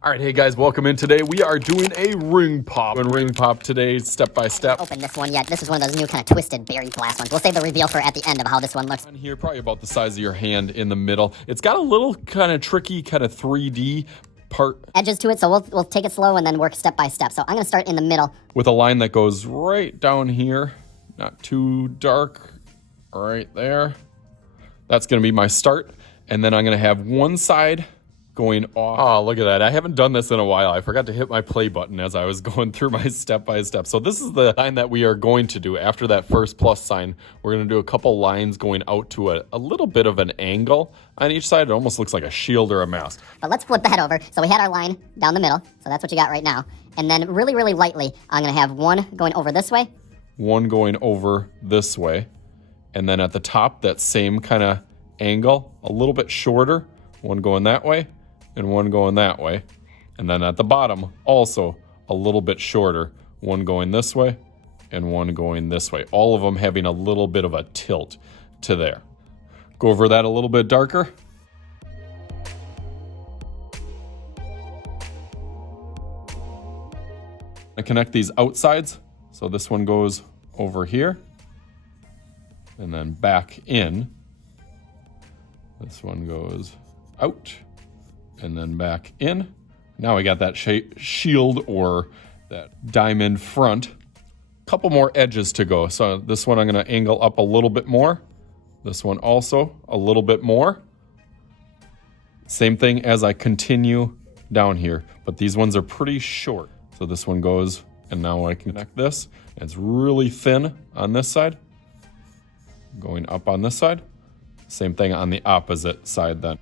All right, hey guys, welcome in. Today we are doing a ring pop. And ring pop today, step by step. Open this one yet. This is one of those new kind of twisted berry blast ones. We'll save the reveal for at the end of how this one looks. On here, probably about the size of your hand in the middle. It's got a little kind of tricky, kind of 3D part. Edges to it, so we'll take it slow and then work step by step. So I'm gonna start in the middle. With a line that goes right down here, not too dark, right there. That's gonna be my start. And then I'm gonna have one side going off. Oh, look at that. I haven't done this in a while. I forgot to hit my play button as I was going through my step by step. So this is the line that we are going to do after that first plus sign. We're going to do a couple lines going out to a little bit of an angle on each side. It almost looks like a shield or a mask. But let's flip that over. So we had our line down the middle. So that's what you got right now. And then really, really lightly, I'm going to have one going over this way. One going over this way. And then at the top, that same kind of angle, a little bit shorter. One going that way. And one going that way. And then at the bottom, also a little bit shorter. One going this way and one going this way. All of them having a little bit of a tilt to there. Go over that a little bit darker. I connect these outsides. So this one goes over here and then back in. This one goes out and then back in. Now we got that shield or that diamond front. Couple more edges to go. So this one I'm gonna angle up a little bit more. This one also a little bit more. Same thing as I continue down here, but these ones are pretty short. So this one goes, and now I can connect this. It's really thin on this side. Going up on this side. Same thing on the opposite side then.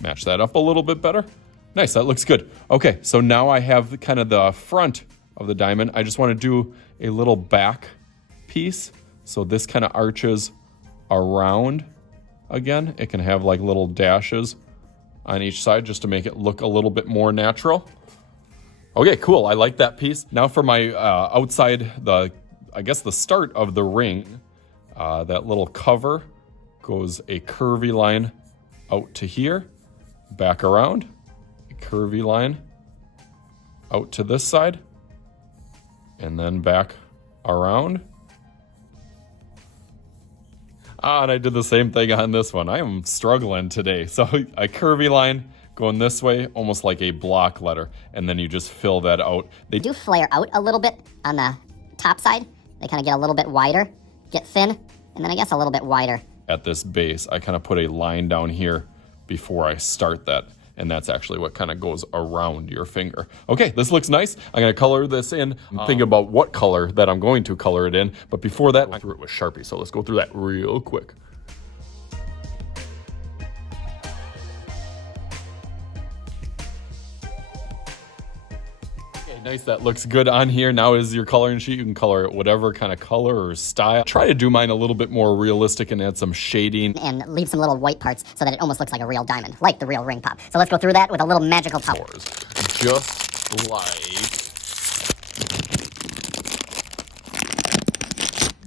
Match that up a little bit better. Nice, that looks good. Okay, so now I have kind of the front of the diamond. I just want to do a little back piece. So this kind of arches around again. It can have like little dashes on each side just to make it look a little bit more natural. Okay, cool, I like that piece. Now for my outside, I guess the start of the ring, that little cover goes a curvy line out to here. Back around, a curvy line out to this side, and then back around. And I did the same thing on this one. I am struggling today. So a curvy line going this way, almost like a block letter, and then you just fill that out. They do flare out a little bit on the top side. They kind of get a little bit wider, get thin, and then I guess a little bit wider. At this base, I kind of put a line down here before I start that. And that's actually what kind of goes around your finger. Okay, this looks nice. I'm gonna color this in. I'm thinking about what color that I'm going to color it in. But before that, I threw it with Sharpie. So let's go through that real quick. Nice, that looks good on here. Now is your coloring sheet. You can color it whatever kind of color or style. Try to do mine a little bit more realistic and add some shading. And leave some little white parts so that it almost looks like a real diamond, like the real ring pop. So let's go through that with a little magical power. Just like...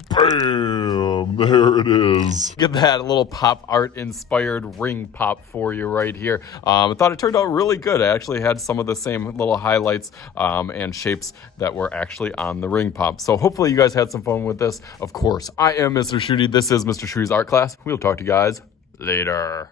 Bam! There it is. Get that little pop art inspired ring pop for you right here. I thought it turned out really good. I actually had some of the same little highlights and shapes that were actually on the ring pop. So hopefully you guys had some fun with this. Of course, I am Mr. Shooty. This is Mr. Shooty's art class. We'll talk to you guys later.